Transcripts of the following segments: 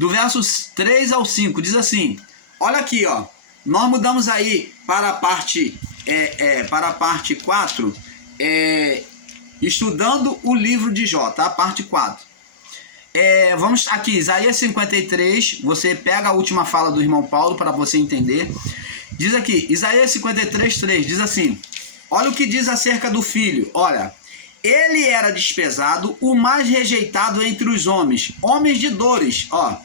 do verso 3 ao 5, diz assim, olha aqui, ó, nós mudamos aí para a parte, para a parte 4, estudando o livro de Jó, tá? Parte 4. Vamos aqui, Isaías 53, você pega a última fala do irmão Paulo para você entender. Diz aqui, Isaías 53, 3, diz assim, olha o que diz acerca do filho, olha, ele era desprezado, o mais rejeitado entre os homens de dores, ó,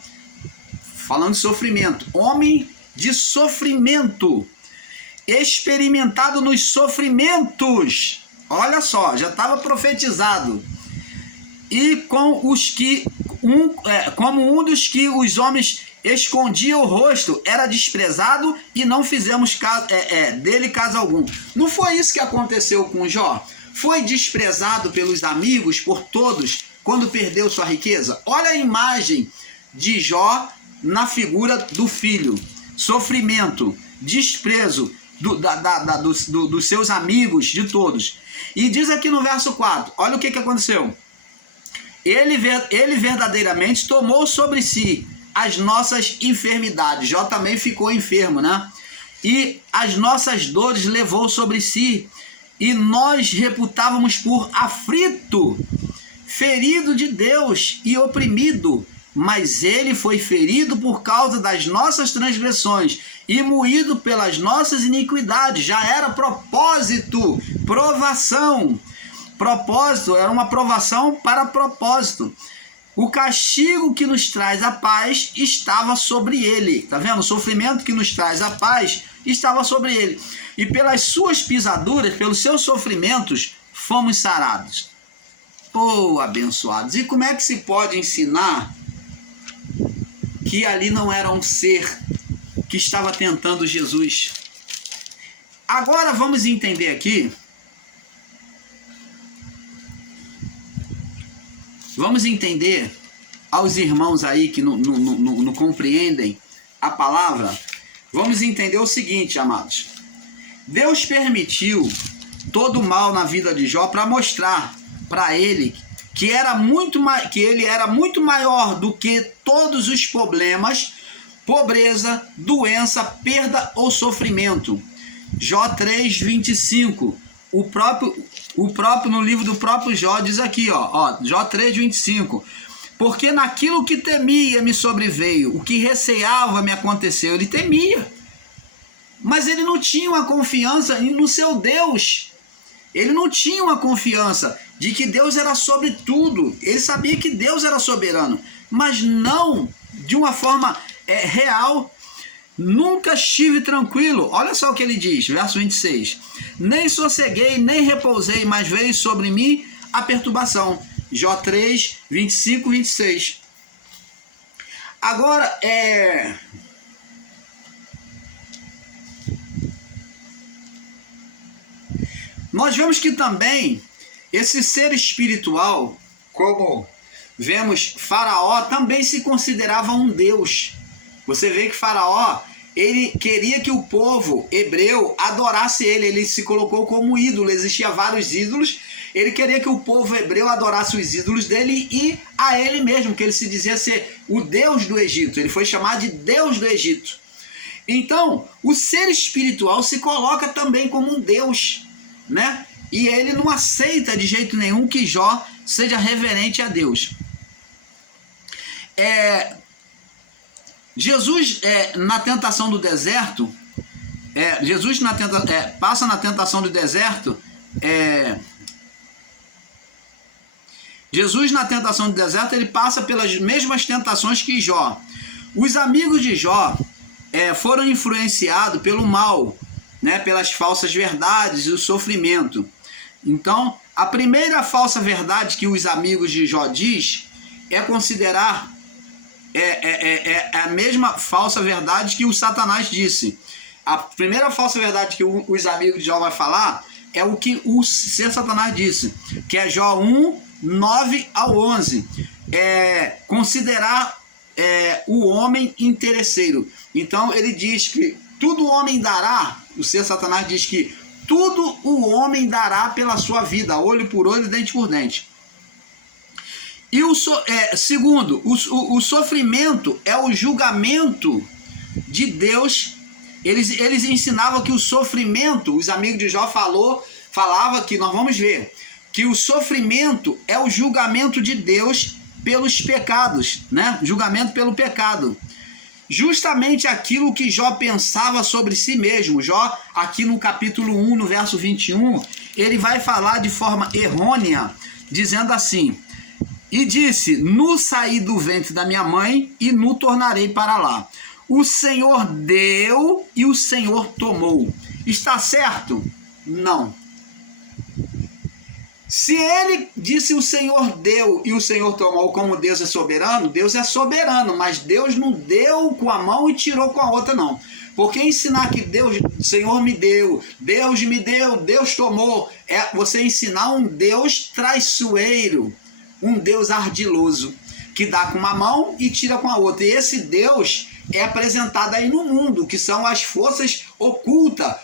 falando de sofrimento, homem de sofrimento, experimentado nos sofrimentos, olha só, já estava profetizado, e com os que como um dos que os homens escondia o rosto, era desprezado e não fizemos dele caso algum. Não foi isso que aconteceu com Jó? Foi desprezado pelos amigos, por todos, quando perdeu sua riqueza? Olha a imagem de Jó na figura do filho. Sofrimento, desprezo dos seus amigos, de todos. E diz aqui no verso 4, olha o que aconteceu. Ele verdadeiramente tomou sobre si as nossas enfermidades. Jó também ficou enfermo, né? E as nossas dores levou sobre si. E nós reputávamos por aflito, ferido de Deus e oprimido. Mas ele foi ferido por causa das nossas transgressões e moído pelas nossas iniquidades. Já era propósito, provação. Propósito, era uma provação para propósito. O castigo que nos traz a paz estava sobre ele. Tá vendo? O sofrimento que nos traz a paz estava sobre ele. E pelas suas pisaduras, pelos seus sofrimentos, fomos sarados. Oh, abençoados. E como é que se pode ensinar que ali não era um ser que estava tentando Jesus? Agora vamos entender aqui. Vamos entender aos irmãos aí que não compreendem a palavra. Vamos entender o seguinte, amados. Deus permitiu todo o mal na vida de Jó para mostrar para ele que ele era muito maior do que todos os problemas, pobreza, doença, perda ou sofrimento. Jó 3:25. O próprio no livro do próprio Jó diz aqui, ó, Jó 3:25. Porque naquilo que temia me sobreveio, o que receava me aconteceu. Ele temia, mas ele não tinha uma confiança no seu Deus. Ele não tinha uma confiança de que Deus era sobre tudo. Ele sabia que Deus era soberano, mas não de uma forma real. Nunca estive tranquilo. Olha só o que ele diz, verso 26. Nem sosseguei, nem repousei, mas veio sobre mim a perturbação. Jó 3, 25, 26. Agora, nós vemos que também esse ser espiritual, como vemos Faraó, também se considerava um Deus. Você vê que Faraó, ele queria que o povo hebreu adorasse ele. Ele se colocou como ídolo. Existiam vários ídolos. Ele queria que o povo hebreu adorasse os ídolos dele e a ele mesmo, que ele se dizia ser o Deus do Egito. Ele foi chamado de Deus do Egito. Então, o ser espiritual se coloca também como um Deus, né? E ele não aceita de jeito nenhum que Jó seja reverente a Deus. Jesus, na tentação do deserto, passa na tentação do deserto, Jesus na tentação do deserto, ele passa pelas mesmas tentações que Jó. Os amigos de Jó foram influenciados pelo mal, né, pelas falsas verdades e o sofrimento. Então, a primeira falsa verdade que os amigos de Jó diz é considerar a mesma falsa verdade que o Satanás disse. A primeira falsa verdade que os amigos de Jó vai falar é o que o ser Satanás disse, que é Jó 1, 9 ao 11. Considerar o homem interesseiro. Então ele diz que tudo o homem dará, o ser Satanás diz que tudo o homem dará pela sua vida, olho por olho, dente por dente. E segundo, o sofrimento é o julgamento de Deus. Eles ensinavam que o sofrimento, os amigos de Jó falava que, nós vamos ver, que o sofrimento é o julgamento de Deus pelos pecados, né? Julgamento pelo pecado. Justamente aquilo que Jó pensava sobre si mesmo. Jó, aqui no capítulo 1, no verso 21, ele vai falar de forma errônea, dizendo assim: e disse, nu saí do ventre da minha mãe e nu tornarei para lá. O Senhor deu e o Senhor tomou. Está certo? Não. Se ele disse o Senhor deu e o Senhor tomou, como Deus é soberano, mas Deus não deu com a mão e tirou com a outra, não. Porque ensinar que Deus, Senhor me deu, Deus tomou, é você ensinar um Deus traiçoeiro, um Deus ardiloso, que dá com uma mão e tira com a outra. E esse Deus é apresentado aí no mundo, que são as forças ocultas,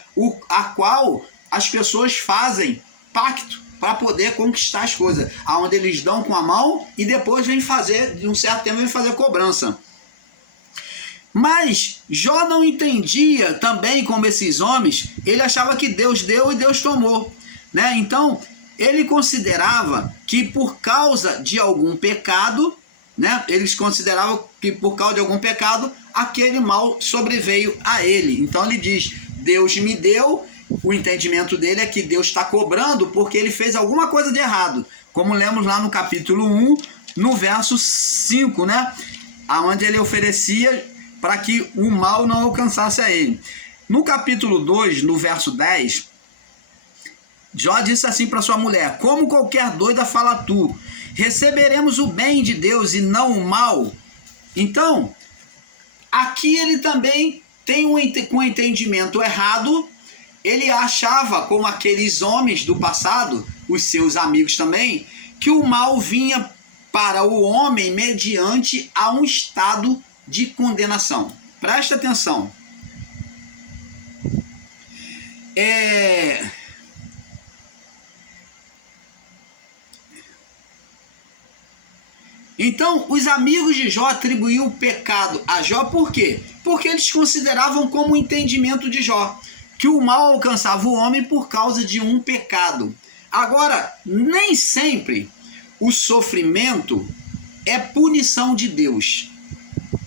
a qual as pessoas fazem pacto para poder conquistar as coisas, aonde eles dão com a mão e depois vem fazer, de um certo tempo, vem fazer cobrança. Mas Jó não entendia também como esses homens, ele achava que Deus deu e Deus tomou, né? Então, ele considerava que por causa de algum pecado, né? Eles consideravam que por causa de algum pecado, aquele mal sobreveio a ele. Então ele diz, Deus me deu. O entendimento dele é que Deus está cobrando porque ele fez alguma coisa de errado. Como lemos lá no capítulo 1, no verso 5, né? Onde ele oferecia para que o mal não alcançasse a ele. No capítulo 2, no verso 10, Jó disse assim para sua mulher: como qualquer doida fala tu, receberemos o bem de Deus e não o mal. Então, aqui ele também tem um entendimento errado. Ele achava, como aqueles homens do passado, os seus amigos também, que o mal vinha para o homem mediante a um estado de condenação. Presta atenção. Então, os amigos de Jó atribuíam o pecado a Jó por quê? Porque eles consideravam como o entendimento de Jó, que o mal alcançava o homem por causa de um pecado. Agora, nem sempre o sofrimento é punição de Deus.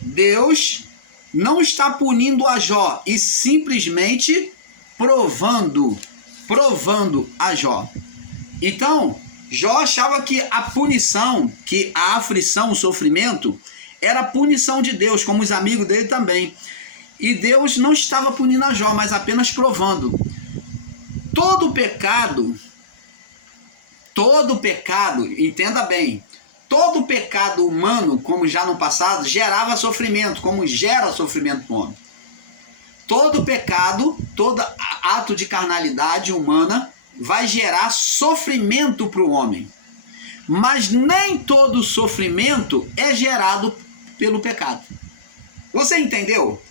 Deus não está punindo a Jó e simplesmente provando a Jó. Então, Jó achava que a punição, que a aflição, o sofrimento, era punição de Deus, como os amigos dele também. E Deus não estava punindo a Jó, mas apenas provando. Todo pecado, entenda bem, todo pecado humano, como já no passado, gerava sofrimento, como gera sofrimento no homem. Todo pecado, todo ato de carnalidade humana vai gerar sofrimento para o homem. Mas nem todo sofrimento é gerado pelo pecado. Você entendeu?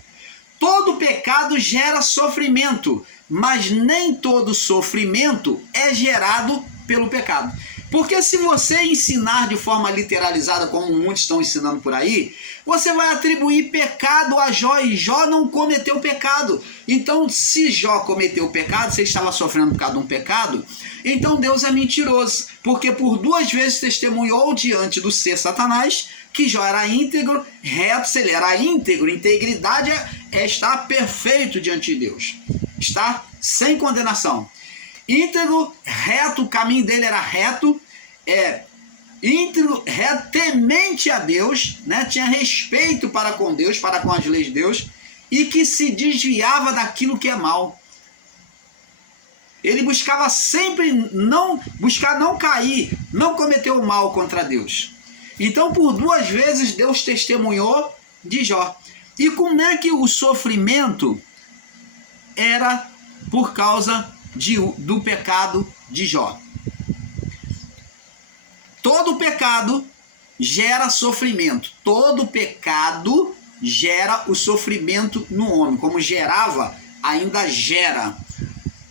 Todo pecado gera sofrimento, mas nem todo sofrimento é gerado pelo pecado. Porque se você ensinar de forma literalizada, como muitos estão ensinando por aí, você vai atribuir pecado a Jó, e Jó não cometeu pecado. Então, se Jó cometeu pecado, se ele estava sofrendo por causa de um pecado, então Deus é mentiroso, porque por 2 vezes testemunhou diante do ser Satanás que Jó era íntegro, reto. Se ele era íntegro, integridade é estar perfeito diante de Deus, estar sem condenação. Íntegro, reto, o caminho dele era reto, íntegro, reto, temente a Deus, né? Tinha respeito para com Deus, para com as leis de Deus, e que se desviava daquilo que é mal. Ele buscava sempre não cair, não cometer o mal contra Deus. Então, por 2 vezes, Deus testemunhou de Jó. E como é que o sofrimento era por causa do pecado de Jó? Todo pecado gera sofrimento. Todo pecado gera o sofrimento no homem. Como gerava, ainda gera.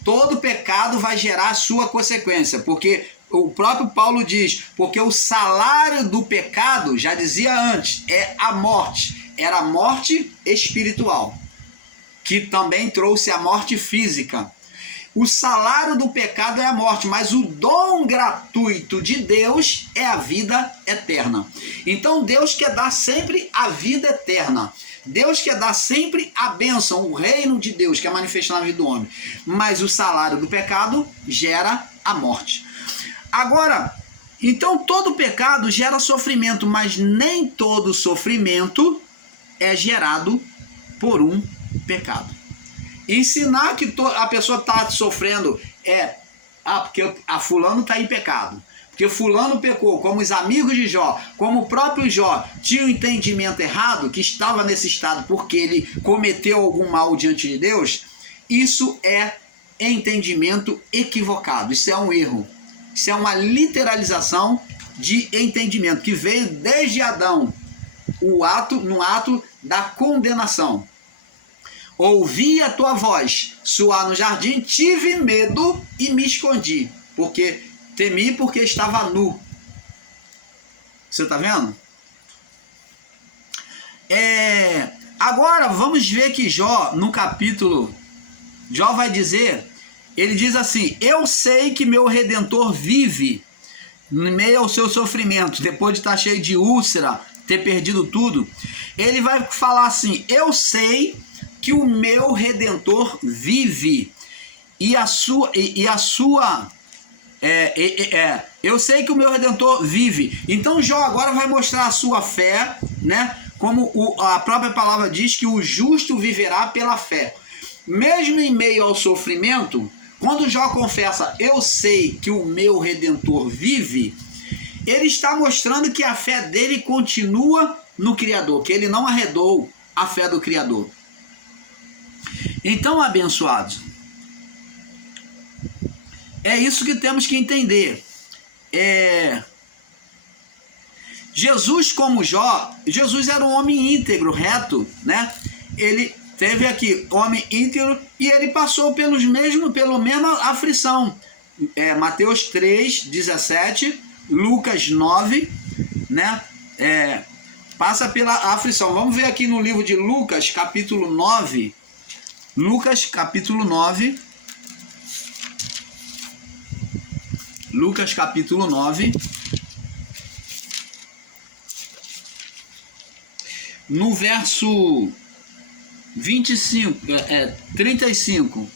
Todo pecado vai gerar a sua consequência, porque o próprio Paulo diz, porque o salário do pecado, já dizia antes, é a morte. Era a morte espiritual, que também trouxe a morte física. O salário do pecado é a morte, mas o dom gratuito de Deus é a vida eterna. Então Deus quer dar sempre a vida eterna. Deus quer dar sempre a bênção, o reino de Deus que é manifestado na vida do homem. Mas o salário do pecado gera a morte. Agora, então todo pecado gera sofrimento, mas nem todo sofrimento é gerado por um pecado. Ensinar que a pessoa está sofrendo porque a fulano está em pecado, porque fulano pecou, como os amigos de Jó, como o próprio Jó tinha um entendimento errado, que estava nesse estado porque ele cometeu algum mal diante de Deus, isso é entendimento equivocado, isso é um erro, isso é uma literalização de entendimento, que veio desde Adão, no ato da condenação. Ouvi a tua voz soar no jardim, tive medo e me escondi, temi porque estava nu. Você está vendo? Agora vamos ver que Jó, no capítulo, Jó vai dizer, ele diz assim, eu sei que meu Redentor vive no meio ao seu sofrimento, depois de estar cheio de úlcera, ter perdido tudo, ele vai falar assim, eu sei que o meu Redentor vive, eu sei que o meu Redentor vive. Então Jó agora vai mostrar a sua fé, né? Como a própria palavra diz que o justo viverá pela fé. Mesmo em meio ao sofrimento, quando Jó confessa, eu sei que o meu Redentor vive, ele está mostrando que a fé dele continua no Criador, que ele não arredou a fé do Criador. Então, abençoados, é isso que temos que entender. Jesus, como Jó, Jesus era um homem íntegro, reto, né? Ele teve aqui, homem íntegro, e ele passou pela mesma aflição. Mateus 3, 17, Lucas 9, né? Passa pela aflição. Vamos ver aqui no livro de Lucas, capítulo 9. Lucas, capítulo 9. Lucas, capítulo 9. No verso 35.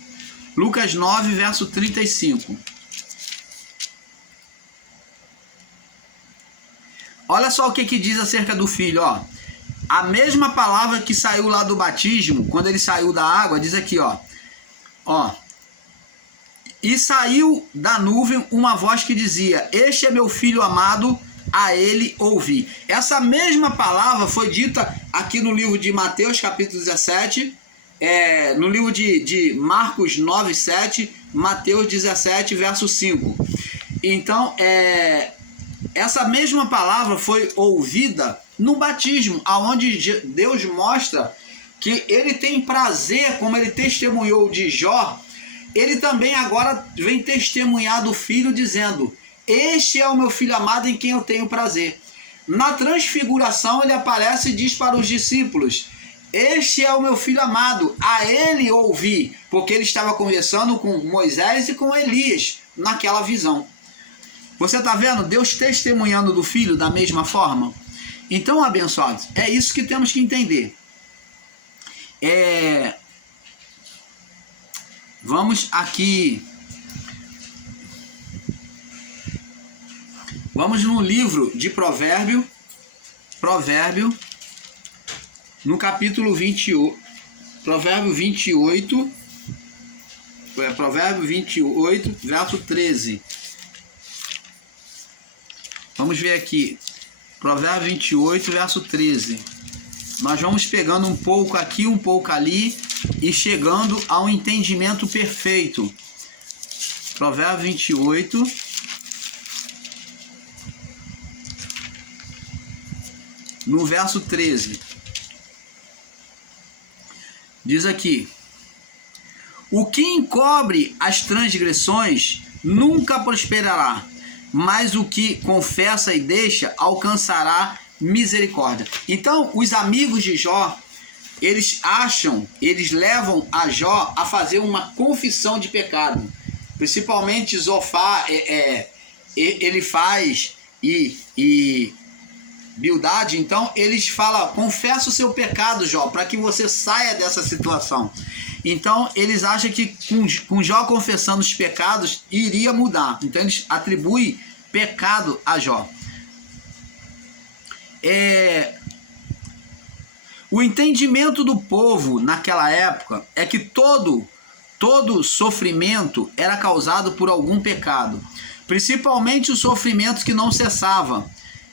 Lucas 9, verso 35. Olha só o que diz acerca do filho, ó. A mesma palavra que saiu lá do batismo, quando ele saiu da água, diz aqui, ó. E saiu da nuvem uma voz que dizia, este é meu filho amado, a ele ouvi. Essa mesma palavra foi dita aqui no livro de Mateus, capítulo 17, no livro de Marcos 9, 7, Mateus 17, verso 5. Então, essa mesma palavra foi ouvida no batismo, aonde Deus mostra que ele tem prazer, como ele testemunhou de Jó, ele também agora vem testemunhar do filho dizendo, este é o meu filho amado em quem eu tenho prazer. Na transfiguração ele aparece e diz para os discípulos, este é o meu filho amado, a ele ouvi, porque ele estava conversando com Moisés e com Elias naquela visão. Você está vendo Deus testemunhando do filho da mesma forma? Então, abençoados, é isso que temos que entender. Vamos aqui. Vamos no livro de Provérbio, no capítulo 28, Provérbio 28, verso 13. Vamos ver aqui, Provérbio 28, verso 13. Nós vamos pegando um pouco aqui, um pouco ali e chegando a um entendimento perfeito. Provérbio 28, no verso 13. Diz aqui, o que encobre as transgressões nunca prosperará, mas o que confessa e deixa alcançará misericórdia. Então, os amigos de Jó, eles levam a Jó a fazer uma confissão de pecado. Principalmente Zofar, ele faz, e Bildade, então eles falam: confessa o seu pecado, Jó, para que você saia dessa situação. Então eles acham que com Jó confessando os pecados iria mudar. Então eles atribuem pecado a Jó. O entendimento do povo naquela época é que todo sofrimento era causado por algum pecado, principalmente os sofrimentos que não cessavam.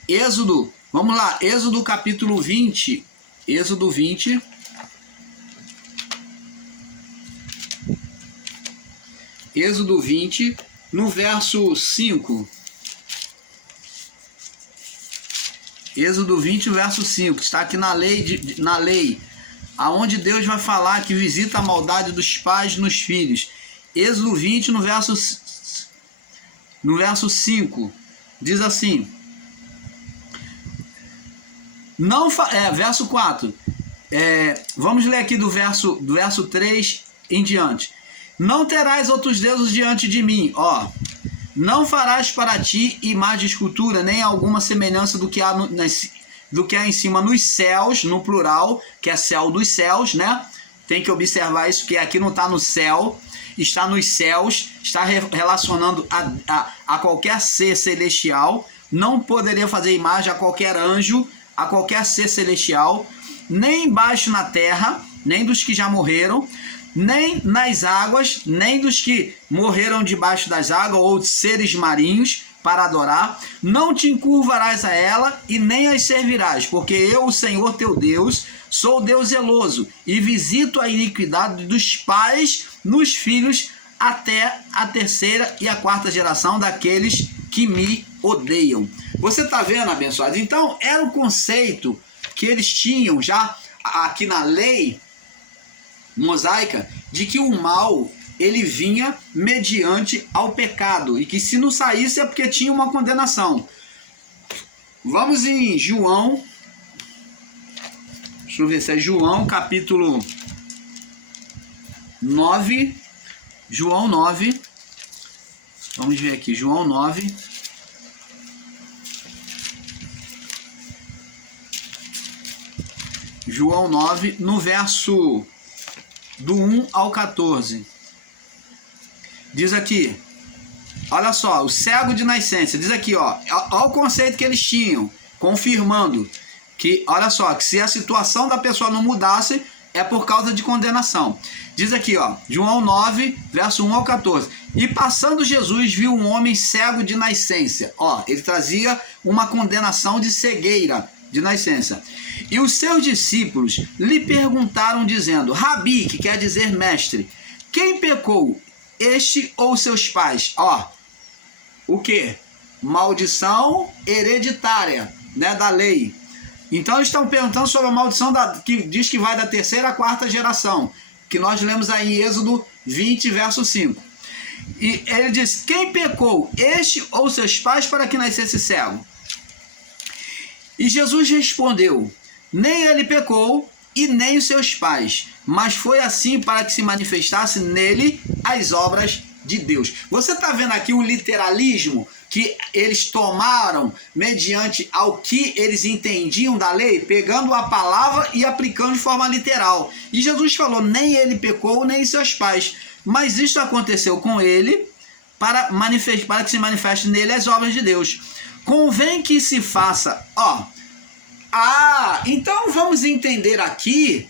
Êxodo, vamos lá, Êxodo capítulo 20, Êxodo 20, Êxodo 20, no verso 5. Êxodo 20, verso 5, está aqui na lei, aonde Deus vai falar que visita a maldade dos pais nos filhos. Êxodo 20, no verso 5, diz assim, verso 4, vamos ler aqui do verso 3 em diante. Não terás outros deuses diante de mim, não farás para ti imagem de escultura, nem alguma semelhança do que há em cima nos céus, no plural, que é céu dos céus, né? Tem que observar isso, que aqui não está no céu, está nos céus, está relacionando a qualquer ser celestial. Não poderia fazer imagem a qualquer anjo, a qualquer ser celestial, nem embaixo na terra, nem dos que já morreram, nem nas águas, nem dos que morreram debaixo das águas, ou de seres marinhos, para adorar. Não te encurvarás a ela, e nem as servirás, porque eu, o Senhor teu Deus, sou Deus zeloso, e visito a iniquidade dos pais nos filhos, até a terceira e a quarta geração daqueles que me odeiam. Você está vendo, abençoado? Então, era o conceito que eles tinham já aqui na lei mosaica, de que o mal ele vinha mediante ao pecado, e que se não saísse é porque tinha uma condenação. Vamos em João, deixa eu ver se é João capítulo 9, João 9, vamos ver aqui, João 9, João 9, no verso do 1 ao 14. Diz aqui, olha só, o cego de nascença, diz aqui, olha o conceito que eles tinham, confirmando que, olha só, que se a situação da pessoa não mudasse, é por causa de condenação. Diz aqui, João 9, verso 1 ao 14. E passando Jesus viu um homem cego de nascença. Ele trazia uma condenação de cegueira de nascença. E os seus discípulos lhe perguntaram, dizendo: Rabi, que quer dizer mestre, quem pecou, este ou seus pais? O que? Maldição hereditária, né, da lei. Então eles estão perguntando sobre a maldição que diz que vai da terceira à quarta geração, que nós lemos aí em Êxodo 20, verso 5. E ele diz: quem pecou, este ou seus pais, para que nascesse cego? E Jesus respondeu: nem ele pecou e nem os seus pais, mas foi assim para que se manifestasse nele as obras de Deus. Você está vendo aqui o literalismo que eles tomaram mediante ao que eles entendiam da lei, pegando a palavra e aplicando de forma literal. E Jesus falou: nem ele pecou, nem seus pais, mas isto aconteceu com ele para que se manifeste nele as obras de Deus. Convém que se faça, então vamos entender aqui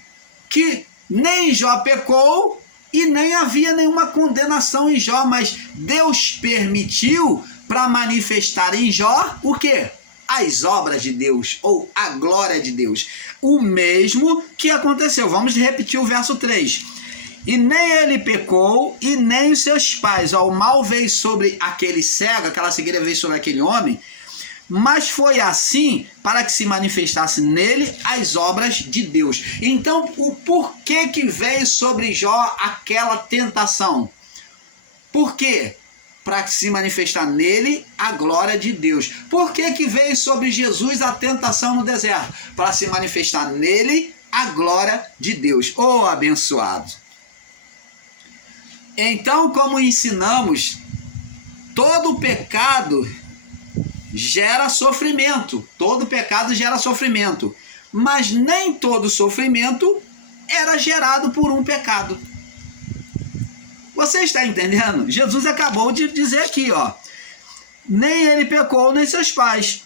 que nem Jó pecou e nem havia nenhuma condenação em Jó, mas Deus permitiu para manifestar em Jó o quê? As obras de Deus, ou a glória de Deus. O mesmo que aconteceu. Vamos repetir o verso 3. E nem ele pecou, e nem os seus pais. O mal veio sobre aquele cego, aquela cegueira veio sobre aquele homem, mas foi assim para que se manifestasse nele as obras de Deus. Então, o porquê que veio sobre Jó aquela tentação? Por quê? para se manifestar nele a glória de Deus. Por que que veio sobre Jesus a tentação no deserto? Para se manifestar nele a glória de Deus. Oh, abençoado! Então, como ensinamos, todo pecado gera sofrimento. Todo pecado gera sofrimento. Mas nem todo sofrimento era gerado por um pecado. Você está entendendo? Jesus acabou de dizer aqui, ó. Nem ele pecou, nem seus pais.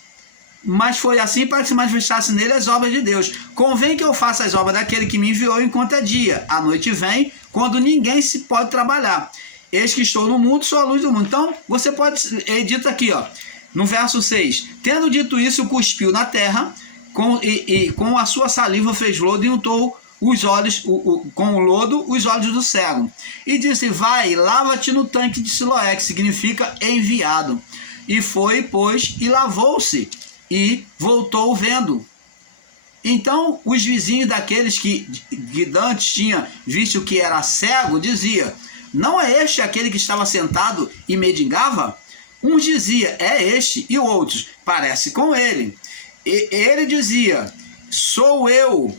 Mas foi assim para que se manifestasse nele as obras de Deus. Convém que eu faça as obras daquele que me enviou enquanto é dia. A noite vem, quando ninguém se pode trabalhar. Eis que estou no mundo, sou a luz do mundo. Então, você pode... Ele dito aqui, ó. No verso 6. Tendo dito isso, cuspiu na terra, com a sua saliva fez lodo e untou os olhos, com o lodo, os olhos do cego. E disse, vai, lava-te no tanque de Siloé, que significa enviado. E foi, pois, e lavou-se, e voltou vendo. Então, os vizinhos daqueles que antes tinha visto que era cego, dizia, não é este aquele que estava sentado e mendigava? Uns dizia, é este, e outros, parece com ele. E ele dizia, sou eu.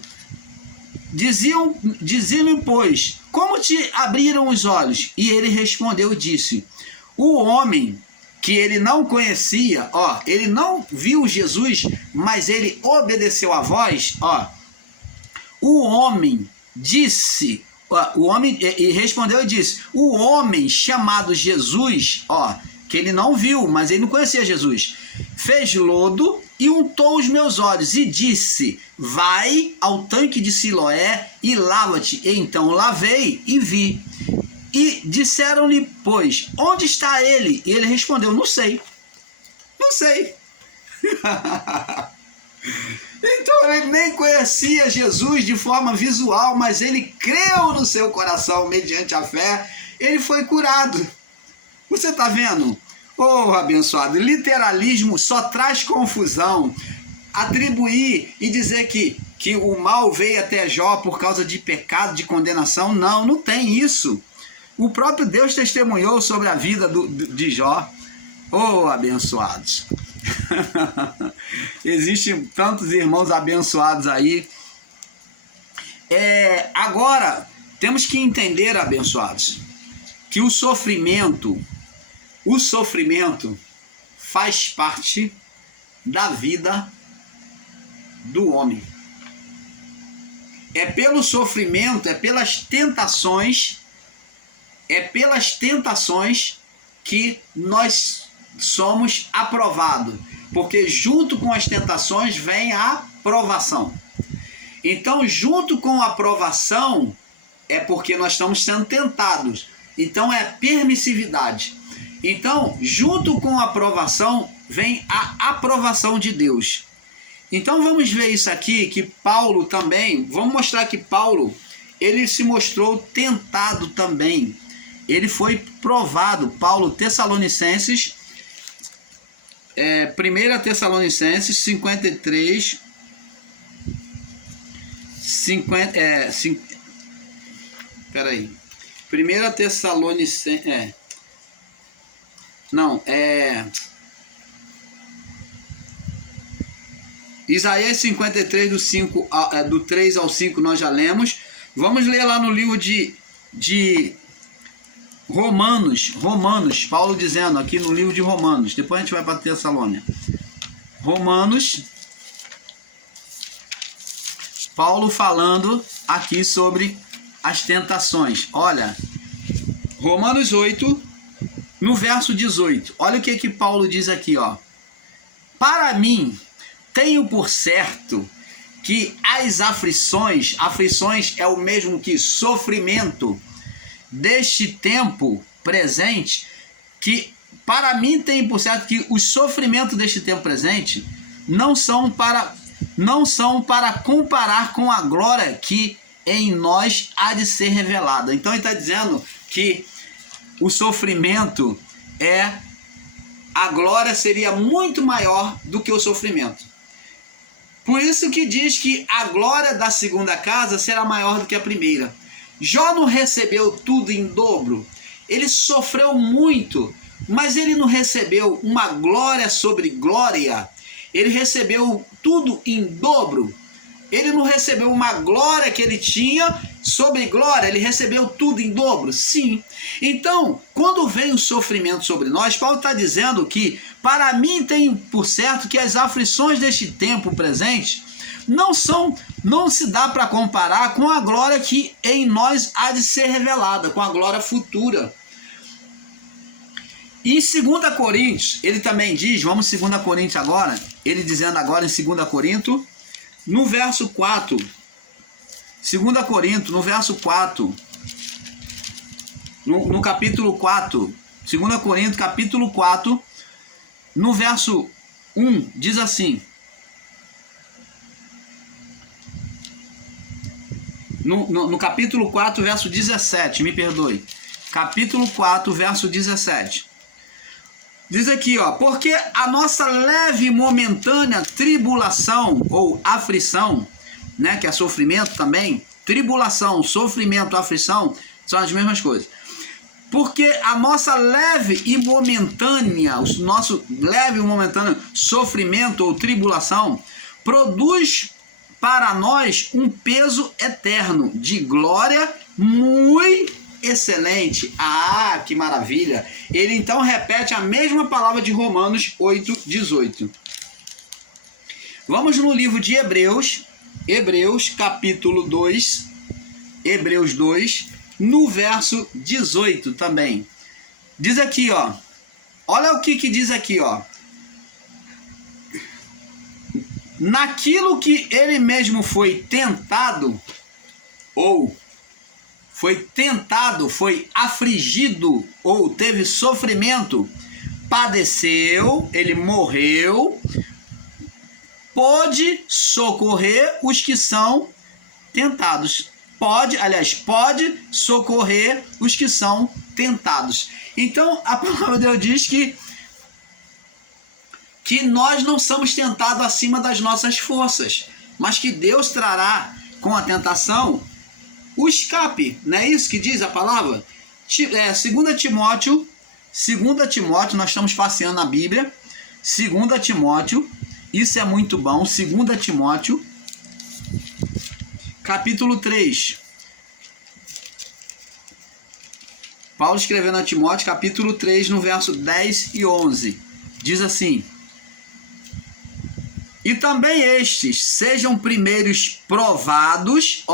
Diziam-lhe, pois, como te abriram os olhos? E ele respondeu e disse, o homem que ele não conhecia, ó, ele não viu Jesus, mas ele obedeceu à voz, ó, o homem disse, ó, o homem, e respondeu e disse, o homem chamado Jesus, ó, que ele não viu, mas ele não conhecia Jesus, fez lodo e untou os meus olhos e disse, vai ao tanque de Siloé e lava-te. Então lavei e vi. E disseram-lhe, pois, onde está ele? E ele respondeu, não sei. Não sei. Então ele nem conhecia Jesus de forma visual, mas ele creu no seu coração mediante a fé. Ele foi curado. Você está vendo? Oh, abençoado, literalismo só traz confusão. Atribuir e dizer que o mal veio até Jó por causa de pecado, de condenação, não tem isso. O próprio Deus testemunhou sobre a vida de Jó. Oh, abençoados. Existem tantos irmãos abençoados aí. Agora, temos que entender, abençoados, que o sofrimento faz parte da vida do homem. É pelo sofrimento, é pelas tentações que nós somos aprovados. Porque junto com as tentações vem a provação. Então, junto com a provação, é porque nós estamos sendo tentados. Então, é permissividade. Então, junto com a aprovação, vem a aprovação de Deus. Então, vamos ver isso aqui, que Paulo também, vamos mostrar que Paulo, ele se mostrou tentado também. Ele foi provado. Paulo, Tessalonicenses, 1 Tessalonicenses 53, 1 Tessalonicenses, Isaías 53, do 3 ao 5 nós já lemos. Vamos ler lá no livro de Romanos, Paulo dizendo aqui no livro de Romanos, depois a gente vai para Tessalônica. Romanos, Paulo falando aqui sobre as tentações. Olha, Romanos 8, no verso 18, olha o que Paulo diz aqui, ó. Para mim, tenho por certo que as aflições é o mesmo que sofrimento deste tempo presente, que para mim tenho por certo que os sofrimentos deste tempo presente não são para comparar com a glória que em nós há de ser revelada. Então ele está dizendo que o sofrimento a glória seria muito maior do que o sofrimento. Por isso que diz que a glória da segunda casa será maior do que a primeira. Jó não recebeu tudo em dobro. Ele sofreu muito Mas ele não recebeu uma glória sobre glória? Ele recebeu tudo em dobro? Ele não recebeu uma glória que ele tinha sobre glória, ele recebeu tudo em dobro? Sim. Então, quando vem o sofrimento sobre nós, Paulo está dizendo que, para mim tem por certo que as aflições deste tempo presente não se dá para comparar com a glória que em nós há de ser revelada, com a glória futura. E em 2 Coríntios, ele também diz, vamos 2 Coríntios agora, ele dizendo agora em 2 Coríntios, no verso 4, 2 Coríntios, no verso 4, no capítulo 4, 2 Coríntios, capítulo 4, no verso 1, diz assim, no capítulo 4, verso 17, me perdoe, capítulo 4, verso 17, diz aqui, ó, porque a nossa leve e momentânea tribulação ou aflição, né, que é sofrimento também, tribulação, sofrimento, aflição, são as mesmas coisas. Porque a nossa leve e momentânea, o nosso leve e momentâneo sofrimento ou tribulação, produz para nós um peso eterno de glória muito excelente. Ah, que maravilha! Ele então repete a mesma palavra de Romanos 8:18. Vamos no livro de Hebreus, capítulo 2, Hebreus 2, no verso 18 também. Diz aqui, ó. Olha o que diz aqui, ó. Naquilo que ele mesmo foi tentado, ou foi afligido, ou teve sofrimento, padeceu, ele morreu, pode socorrer os que são tentados. Pode socorrer os que são tentados. Então, a palavra de Deus diz que nós não somos tentados acima das nossas forças, mas que Deus trará com a tentação o escape. Não é isso que diz a palavra? 2 Timóteo, nós estamos passeando na Bíblia, 2 Timóteo, isso é muito bom, 2 Timóteo, capítulo 3. Paulo escrevendo a Timóteo, capítulo 3, no verso 10 e 11. Diz assim: e também estes sejam primeiros provados,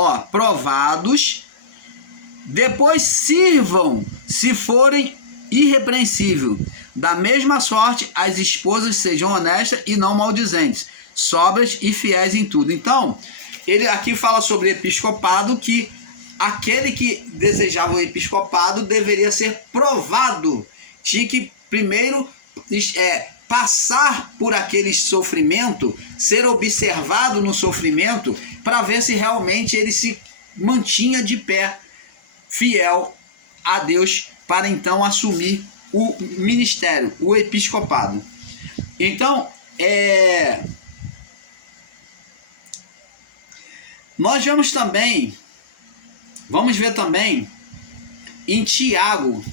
depois sirvam, se forem irrepreensíveis. Da mesma sorte, as esposas sejam honestas e não maldizentes, sóbrias e fiéis em tudo. Então, ele aqui fala sobre episcopado, que aquele que desejava o episcopado deveria ser provado. Tinha que primeiro passar por aquele sofrimento, ser observado no sofrimento, para ver se realmente ele se mantinha de pé, fiel a Deus, para então assumir o ministério, o episcopado. Então, nós vamos ver também em Tiago,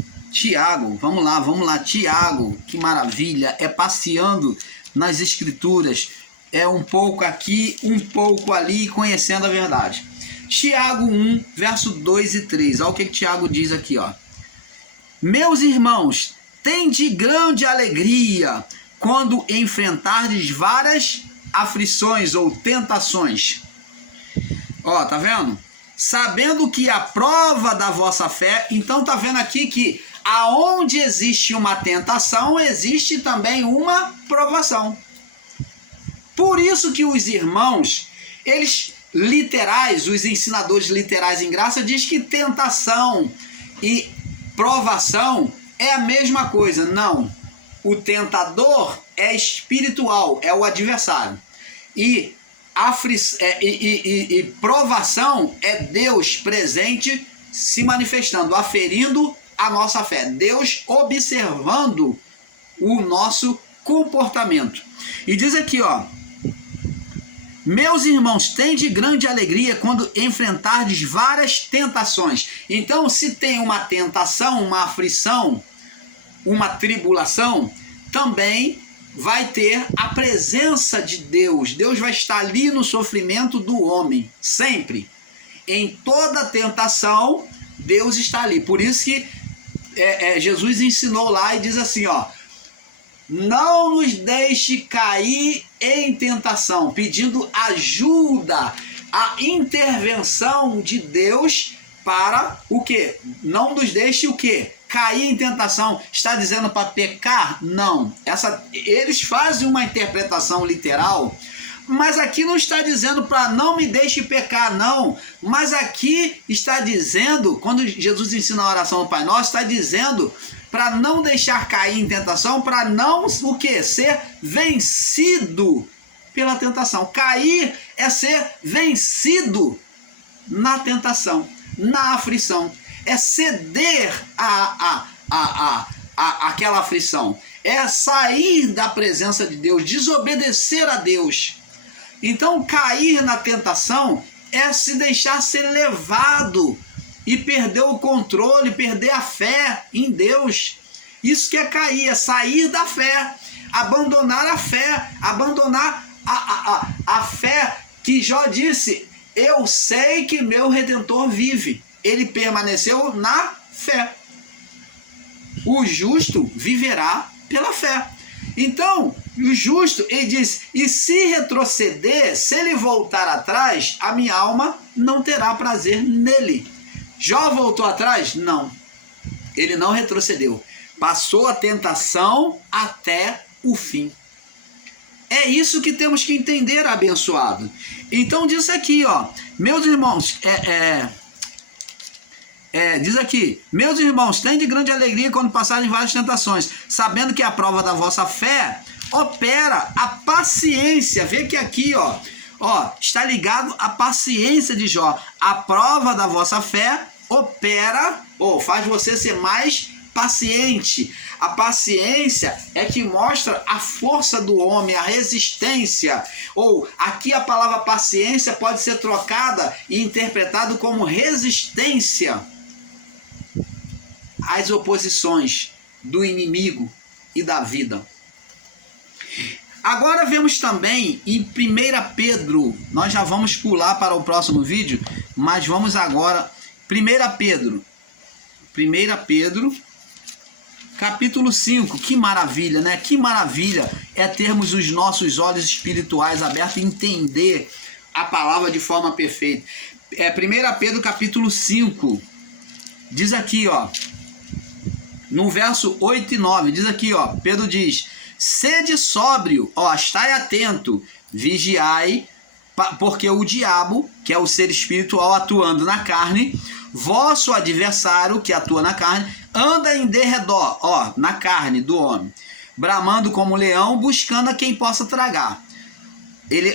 vamos lá, Tiago, que maravilha, passeando nas escrituras, um pouco aqui, um pouco ali, conhecendo a verdade. Tiago 1, verso 2 e 3, olha o que Tiago diz aqui, ó. Meus irmãos, tende grande alegria quando enfrentardes várias aflições ou tentações. Ó, tá vendo? Sabendo que a prova da vossa fé, então tá vendo aqui que aonde existe uma tentação, existe também uma provação. Por isso que os irmãos, os ensinadores literais em graça, diz que tentação e provação é a mesma coisa. Não, o tentador é espiritual, é o adversário. E provação é Deus presente se manifestando, aferindo a nossa fé. Deus observando o nosso comportamento. E diz aqui, ó. Meus irmãos, tende grande alegria quando enfrentardes várias tentações. Então, se tem uma tentação, uma aflição, uma tribulação, também vai ter a presença de Deus. Deus vai estar ali no sofrimento do homem, sempre. Em toda tentação, Deus está ali. Por isso que Jesus ensinou lá e diz assim, ó: não nos deixe cair em tentação, pedindo ajuda, a intervenção de Deus para o quê? Não nos deixe o quê? Cair em tentação. Está dizendo para pecar? Não. Eles fazem uma interpretação literal, mas aqui não está dizendo para não me deixe pecar, não. Mas aqui está dizendo, quando Jesus ensina a oração do Pai Nosso, está dizendo para não deixar cair em tentação, para não o quê? Ser vencido pela tentação. Cair é ser vencido na tentação, na aflição. É ceder àquela aflição. É sair da presença de Deus, desobedecer a Deus. Então, cair na tentação é se deixar ser levado e perder o controle, perder a fé em Deus. Isso que é cair, é sair da fé, abandonar a fé, abandonar a fé que Jó disse: eu sei que meu Redentor vive. Ele permaneceu na fé. O justo viverá pela fé. Então, o justo, ele diz, e se retroceder, se ele voltar atrás, a minha alma não terá prazer nele. Jó voltou atrás? Não. Ele não retrocedeu. Passou a tentação até o fim. É isso que temos que entender, abençoado. Então diz aqui, ó, meus irmãos, diz aqui: meus irmãos, tende grande alegria quando passarem várias tentações, sabendo que a prova da vossa fé opera a paciência. Vê que aqui, ó, está ligado à paciência de Jó. A prova da vossa fé opera, faz você ser mais paciente. A paciência é que mostra a força do homem, a resistência. Ou aqui a palavra paciência pode ser trocada e interpretada como resistência às oposições do inimigo e da vida. Agora vemos também em 1 Pedro, nós já vamos pular para o próximo vídeo, mas vamos agora, 1 Pedro, capítulo 5, que maravilha, né? Que maravilha é termos os nossos olhos espirituais abertos e entender a palavra de forma perfeita. 1 Pedro, capítulo 5, diz aqui, ó, no verso 8 e 9, diz aqui, ó, Pedro diz: sede sóbrio, estai atento, vigiai, porque o diabo, que é o ser espiritual atuando na carne, vosso adversário, que atua na carne, anda em derredor, na carne do homem, bramando como leão, buscando a quem possa tragar. Ele